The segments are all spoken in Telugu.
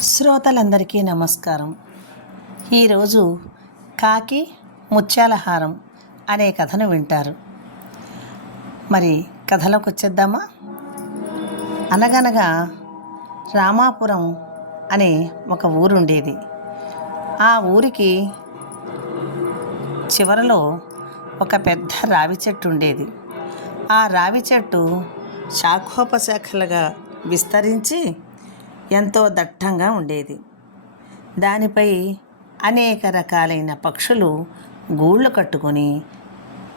శ్రోతలందరికీ నమస్కారం. ఈరోజు కాకి ముత్యాలహారం అనే కథను వింటారు. మరి కథలోకి వచ్చేద్దామా? అనగనగా రామాపురం అనే ఒక ఊరుండేది. ఆ ఊరికి చివరలో ఒక పెద్ద రావి చెట్టు ఉండేది. ఆ రావి చెట్టు శాఖోపశాఖలుగా విస్తరించి ఎంతో దట్టంగా ఉండేది. దానిపై అనేక రకాలైన పక్షులు గూళ్ళు కట్టుకొని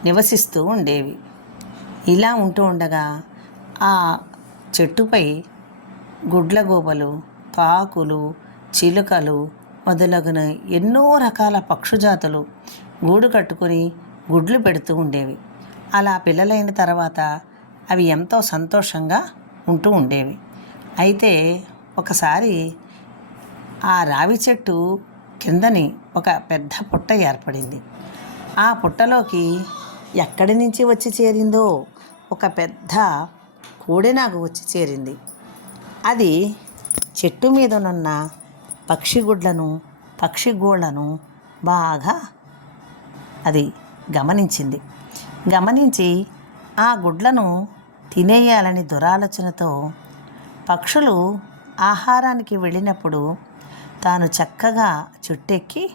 నివసిస్తూ ఉండేవి. ఇలా ఉంటూ ఉండగా ఆ చెట్టుపై గుడ్లగూబలు, కాకులు, చిలుకలు మొదలగున ఎన్నో రకాల పక్షుజాతులు గూడు కట్టుకొని గుడ్లు పెడుతూ ఉండేవి. అలా పిల్లలైన తర్వాత అవి ఎంతో సంతోషంగా ఉంటూ ఉండేవి. అయితే ఒకసారి ఆ రావి చెట్టు కిందని ఒక పెద్ద పుట్ట ఏర్పడింది. ఆ పుట్టలోకి ఎక్కడి నుంచి వచ్చి చేరిందో ఒక పెద్ద కోడెనాగు వచ్చి చేరింది. అది చెట్టు మీదనున్న పక్షి గూళ్ళను బాగా అది గమనించి ఆ గుడ్లను తినేయాలని దురాలోచనతో పక్షులు ఆహారానికి వెళ్ళినప్పుడు తాను చక్కగా చుట్టెక్కి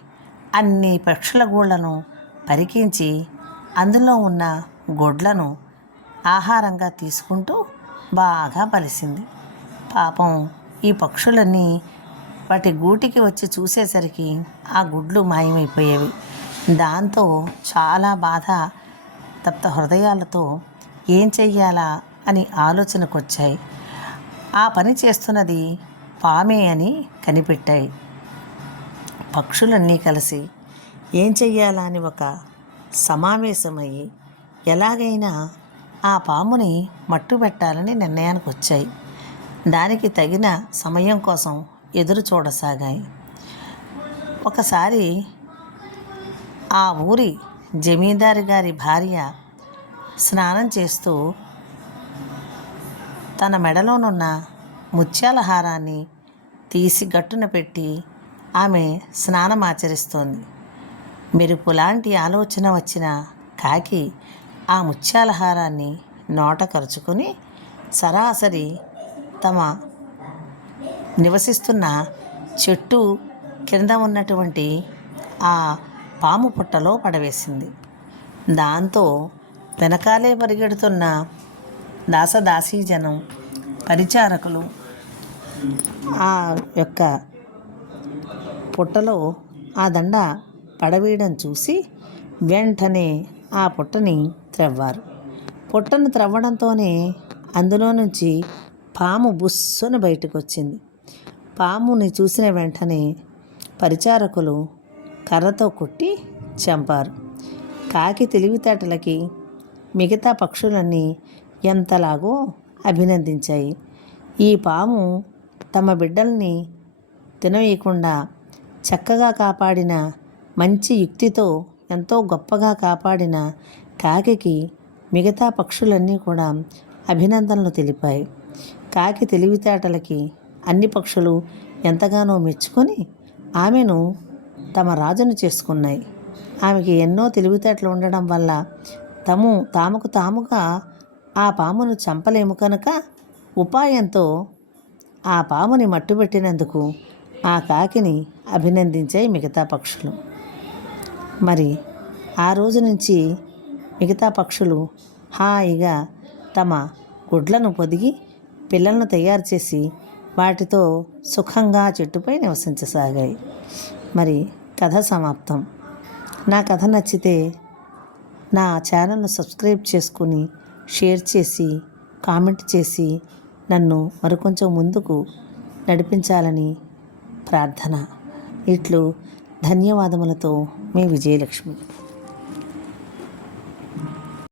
అన్ని పక్షుల గూళ్ళను పరికించి అందులో ఉన్న గుడ్లను ఆహారంగా తీసుకుంటూ బాగా బలిసింది. పాపం ఈ పక్షులన్నీ వాటి గూటికి వచ్చి చూసేసరికి ఆ గుడ్లు మాయమైపోయేవి. దాంతో చాలా బాధ తప్త హృదయాలతో ఏం చెయ్యాలా అని ఆలోచనకు వచ్చాయి. ఆ పని చేస్తున్నది పామే అని కనిపెట్టాయి. పక్షులన్నీ కలిసి ఏం చెయ్యాలా అని ఒక సమావేశమయ్యి ఎలాగైనా ఆ పాముని మట్టుబెట్టాలని నిర్ణయానికి వచ్చాయి. దానికి తగిన సమయం కోసం ఎదురు చూడసాగాయి. ఒకసారి ఆ ఊరి జమీందారు గారి భార్య స్నానం చేస్తూ తన మెడలోనున్న ముత్యాల హారాన్ని తీసి గట్టున పెట్టి ఆమె స్నానం ఆచరిస్తోంది. మెరుపు లాంటి ఆలోచన వచ్చిన కాకి ఆ ముత్యాల హారాన్ని నోట కరుచుకొని సరాసరి తమ నివసిస్తున్న చెట్టు కింద ఉన్నటువంటి ఆ పాము పుట్టలో పడవేసింది. దాంతో వెనకాలే పరిగెడుతున్న దాసదాసీజనం, పరిచారకులు ఆ యొక్క పుట్టలో ఆ దండ పడవేయడం చూసి వెంటనే ఆ పుట్టని త్రవ్వారు. పుట్టను త్రవ్వడంతోనే అందులో నుంచి పాము బుస్సును బయటకు వచ్చింది. పాముని చూసిన వెంటనే పరిచారకులు కర్రతో కొట్టి చంపారు. కాకి తెలివితేటలకి మిగతా పక్షులన్నీ ఎంతలాగో అభినందించాయి. ఈ పాము తమ బిడ్డల్ని తినవేయకుండా చక్కగా కాపాడిన, మంచి యుక్తితో ఎంతో గొప్పగా కాపాడిన కాకికి మిగతా పక్షులన్నీ కూడా అభినందనలు తెలిపాయి. కాకి తెలివితేటలకి అన్ని పక్షులు ఎంతగానో మెచ్చుకొని ఆమెను తమ రాజును చేసుకున్నాయి. ఆమెకి ఎన్నో తెలివితేటలు ఉండడం వల్ల తాముకు తాముగా ఆ పామును చంపలేము కనుక ఉపాయంతో ఆ పాముని మట్టుబెట్టినందుకు ఆ కాకిని అభినందించాయి మిగతా పక్షులు. మరి ఆ రోజు నుంచి మిగతా పక్షులు హాయిగా తమ గుడ్లను పొదిగి పిల్లలను తయారు చేసి వాటితో సుఖంగా చెట్టుపై నివసించసాగాయి. మరి కథ సమాప్తం. నా కథ నచ్చితే నా ఛానల్ను సబ్స్క్రైబ్ చేసుకుని షేర్ చేసి కామెంట్ చేసి నన్ను మరికొంచెం ముందుకు నడిపించాలని ప్రార్థన. ఇట్లు ధన్యవాదములతో మీ విజయలక్ష్మి.